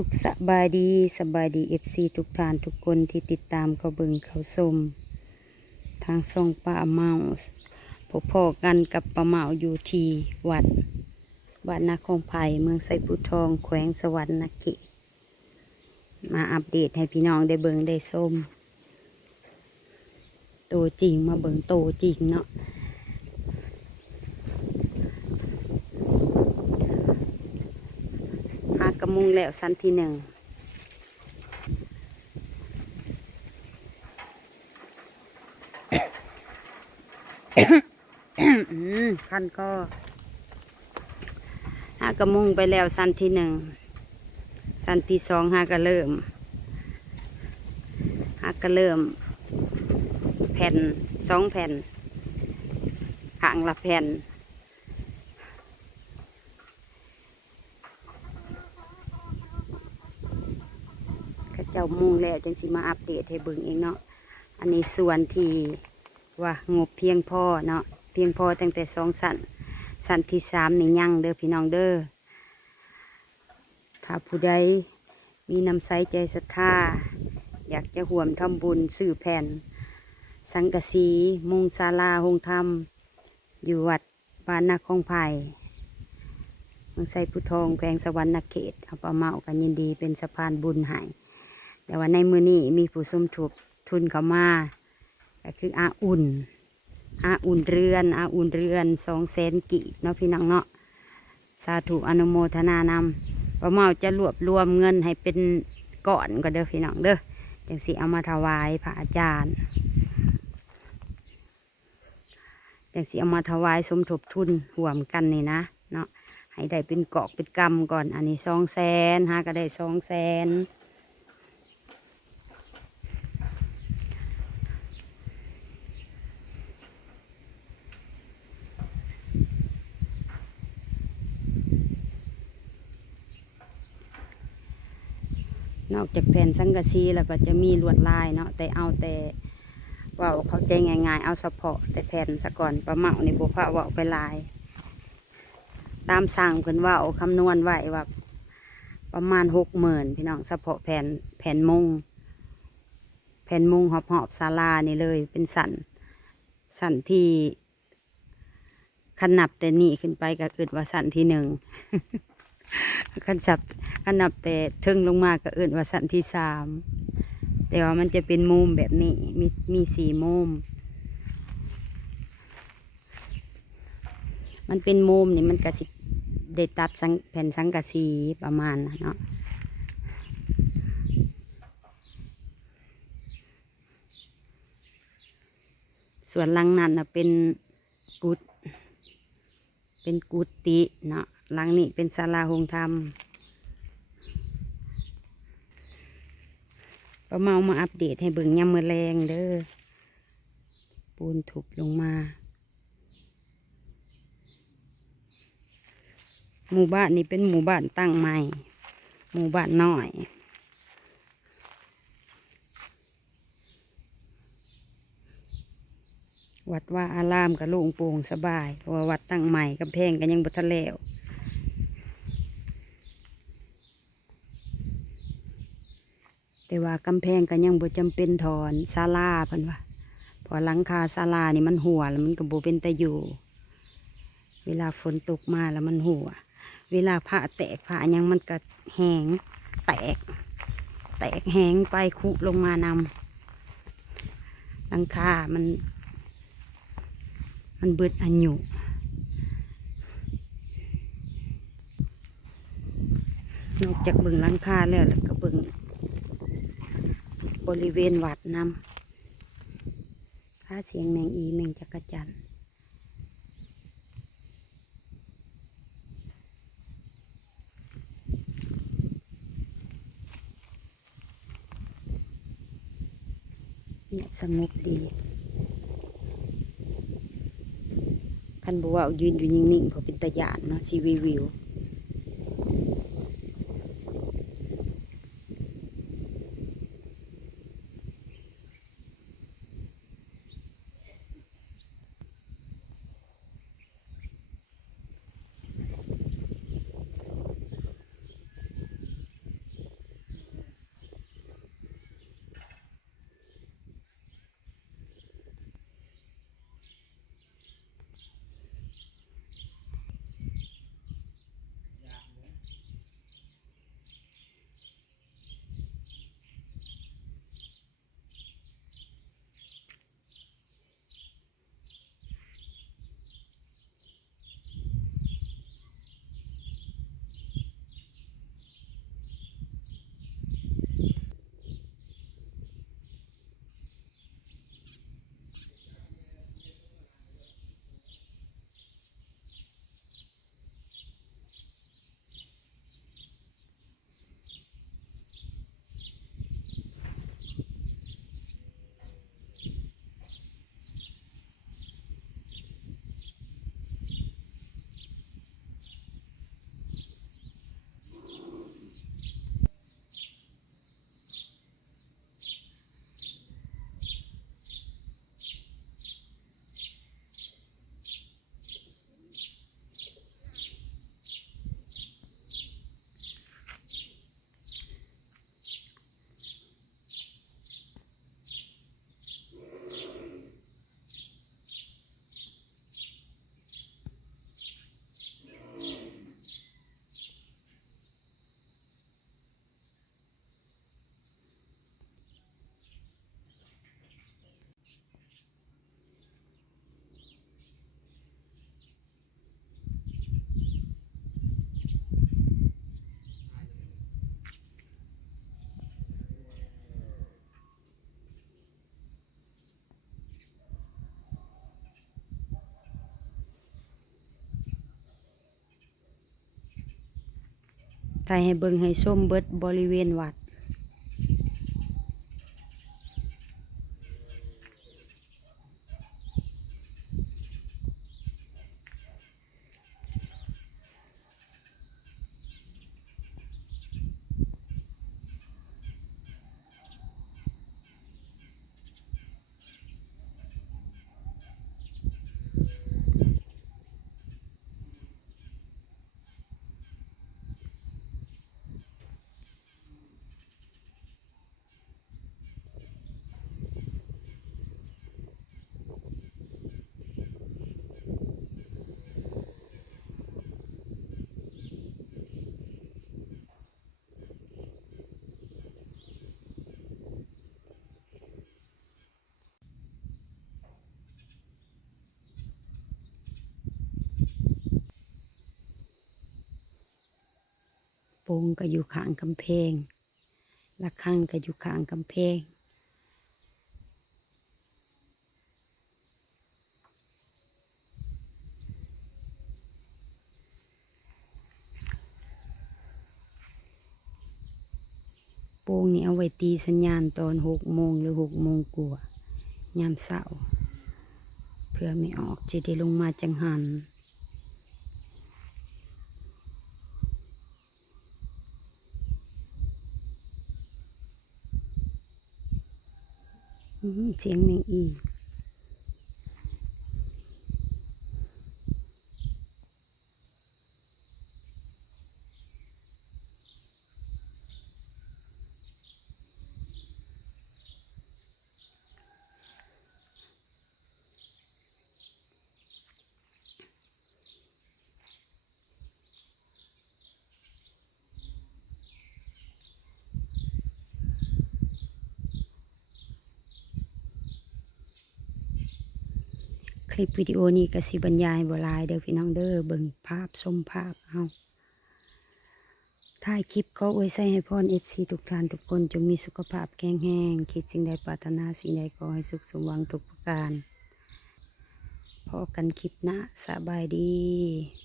สุขสบายดีFC ทุกท่านทุกคนที่ติดตามเขาเบิ่งเขาชมทางช่องป้าเมาพบพ่อกันกับป้าเมาอยู่ที่วัดนาคงไผ่เมืองไซปุทองแขวงสวรรณเขตมาอัปเดตให้พี่น้องได้เบิ่งได้ชมโตจริงมาเบิ่งโตจริงเนาะหากระมุงแล้วสั้นที่หนึ่งขั้นก็หากระมุงไปแล้วสั้นที่หนึ่งสั้นที่สองหากระเริ่มแผ่น2 แผ่นหางละแผ่นข้าเจ้ามุงแล้วจังสิมาอัปเดตให้เบิ่งเองเนาะอันนี้ส่วนที่ว่างบเพียงพอเนาะเพียงพอตั้งแต่2 สั้นที่3นี่ยังเด้อพี่น้องเด้อถ้าผู้ใดมีน้ำใสใจศรัทธาอยากจะห่วมทำบุญซื้อแผ่นสังกะสีมุงศาลาโฮงธรรมอยู่วัดบ้านนาคงไผ่เมืองไซปุทองแขวงสวรรณเขตเอาป้าเมากันยินดีเป็นสะพานบุญให้แต่ว่าในมื้อนี้มีผู้สมทบทุนเข้ามาก็คืออาอุ่นเรือน200,000 กีบเนาะพี่น้องเนาะสาธุอนุโมทนานำป้าเมาจะรวบรวมเงินให้เป็นก้อนก็เด้อพี่น้องเด้อจังสิเอามาถวายพระอาจารย์จังสิเอามาถวายสมทบทุนร่วมกันนี่นะเนาะให้ได้เป็นกอกเป็นกำก่อนอันนี้200,000หาก็ได้200,000นอกจากแผ่นสังกะสีแล้วก็จะมีลวดลายเนาะแต่ว่าเขาใจง่ายๆเอาเฉพาะแต่แผ่นซะก่อนป้าเมาในบุพว่าไปลายตามสั่งเพิ่นว่าเอาคำนวณไว้ว่าประมาณ60,000พี่น้องเฉพาะแผ่นมุงหอบศาลานี่เลยเป็นสันที่ขันนับแต่นี่ขึ้นไปก็เกิดว่าสันที่1ขันนับแต่ทึ่งลงมาก็เกิดว่าสันที่3แต่ว่ามันจะเป็นมุมแบบนี้มี4 มุมมันเป็นมุมนี่มันกระสิได้ตัดแผ่นสังกะสีประมาณเนาะส่วนหลังนั้นนะเป็นกุฏิเนาะหลังนี้เป็นศาลาโฮงธรรมป้าเมามาอัปเดตให้เบิ่งยามมื้อแลงเด้อปูนถูกลงมาหมู่บ้านนี้เป็นหมู่บ้านตั้งใหม่หมู่บ้านน้อยวัดว่าอารามกับโล่งโปร่งสบายเพราะว่าวัดตั้งใหม่กำแพงกันยังบ่ทันแล้วแต่ว่ากำแพงกันยังบ่จำเป็นถอนศาลาเพิ่นว่าพอหลังคาศาลานี่มันหัวแล้วมันก็บ่เป็นตะอยู่เวลาฝนตกมาแล้วมันหัวเวลาผ้าแตกผ้ายังมันก็แห้งแตกแห้งไปคุลงมานำหลังคามันเบิดอายุนอกจากเบิ่งหลังคาแล้วก็เบิ่งบริเวณวัดนำค่าเสียงแมงแมงจักรจั่นเนี่ยสงบดีคันบอกว่ายืนอยู่นิ่งๆเพราะเป็นตาหยาดเนาะชีวิว ถ่ายให้เบิ่งให้ส้มเบิดบริเวณวัดโป่งก็อยู่ข้างกำแพงระฆังก็อยู่ข้างกำแพงโป่งนี่เอาไว้ตีสัญญาณตอน6 โมงหรือ6 โมงกว่ายามเช้าเพื่อไม่ออกจะได้ลงมาจังหันเสียงแมงอีคลิปวิดีโอนี้ก็สิบรรยายบ่หลายเด้อพี่น้องเด้อเบิ่งภาพชมภาพเอาถ่ายคลิปก็อวยใส่ให้พรFC ทุกท่านทุกคนจงมีสุขภาพแข็งแรงคิดสิ่งใดปรารถนาสิ่งใดขอให้สุขสมหวังทุกประการพบกันคลิปหน้าสบายดี